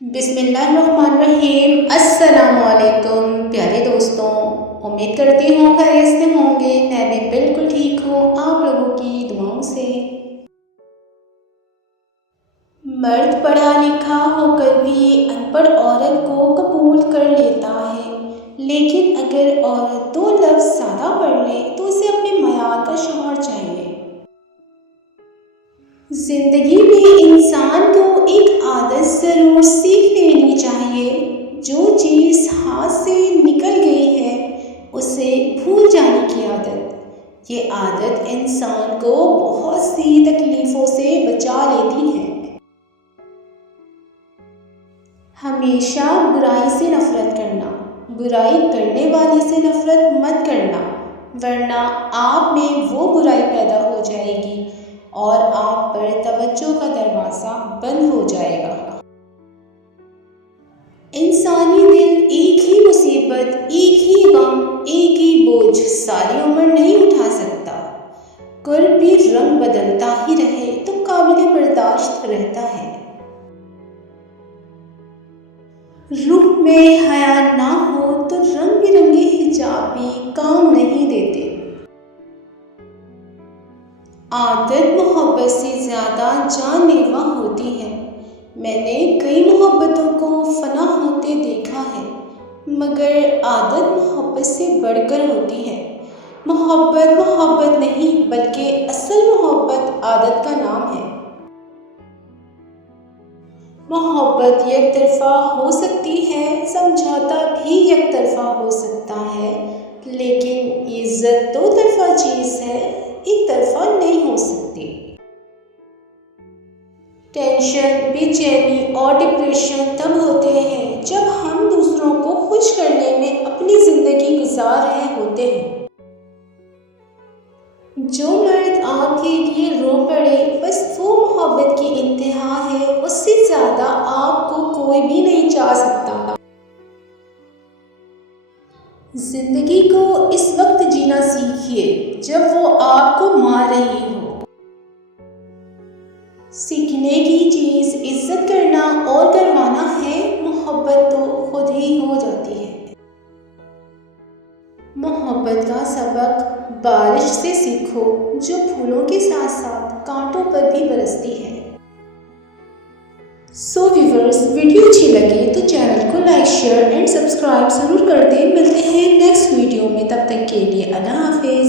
बिस्मिल्लाहिर्रहमानिर्रहीम। अस्सलामुअलैकुम प्यारे दोस्तों, उम्मीद करती हूँ खैरियत से होंगे। मैं भी बिल्कुल ठीक हूँ आप लोगों की दुआओं से। मर्द पढ़ा लिखा होकर भी अनपढ़ औरत को कबूल कर लेता है, लेकिन अगर औरत दो लफ्ज़ ज़्यादा पढ़ ले तो उसे अपने मयार का शौहर चाहिए। जिंदगी में इंसान को एक आदत ज़रूर सीख लेनी चाहिए। जो चीज़ हाथ से निकल गई है उसे भूल जाने की आदत। ये आदत इंसान को बहुत सी तकलीफ़ों से बचा लेती है। हमेशा बुराई से नफ़रत करना, बुराई करने वाले से नफ़रत मत करना, वरना आप में वो बुराई पैदा हो जाएगी और आप पर तवज्जो का दरवाज़ा बंद हो जाएगा। इंसानी दिल एक ही मुसीबत, एक ही गम, एक ही बोझ सारी उम्र नहीं उठा सकता। कर्ब भी रंग बदलता ही रहे तो काबिल बर्दाश्त रहता है। रूह में हया ना हो तो रंग बिरंगे हिजाब भी काम नहीं देते। आदत मोहब्बत से ज़्यादा जानलेवा होती है। मैंने कई मोहब्बतों को फना होते देखा है, मगर आदत मोहब्बत से बढ़कर होती है। मोहब्बत मोहब्बत नहीं बल्कि असल मोहब्बत आदत का नाम है। मोहब्बत एक तरफ़ा हो सकती है, समझौता भी एक तरफ़ा हो सकता है, लेकिन इज़्ज़त दो तरफ़ा चीज़ है, एक तरफ़ा नहीं हो सकती। टेंशन, बेचैनी और डिप्रेशन तब होते हैं जब हम दूसरों को खुश करने में अपनी ज़िंदगी गुजार रहे होते हैं। जो मर्द आपके लिए रो पड़े बस वो मोहब्बत की इंतहा है, उससे ज़्यादा आपको कोई भी नहीं चाह सकता। ज़िंदगी को इस वक्त जीना सीखिए जब वो आपको मार रही हो। सीखने की चीज़ इज्जत करना और करवाना है, मोहब्बत तो खुद ही हो जाती है। मोहब्बत का सबक बारिश से सीखो जो फूलों के साथ साथ कांटों पर भी बरसती है। सो व्यूअर्स, वीडियो अच्छी लगे तो चैनल को लाइक, शेयर एंड सब्सक्राइब ज़रूर कर दें। मिलते हैं नेक्स्ट वीडियो में, तब तक के लिए अल्लाह हाफिज़।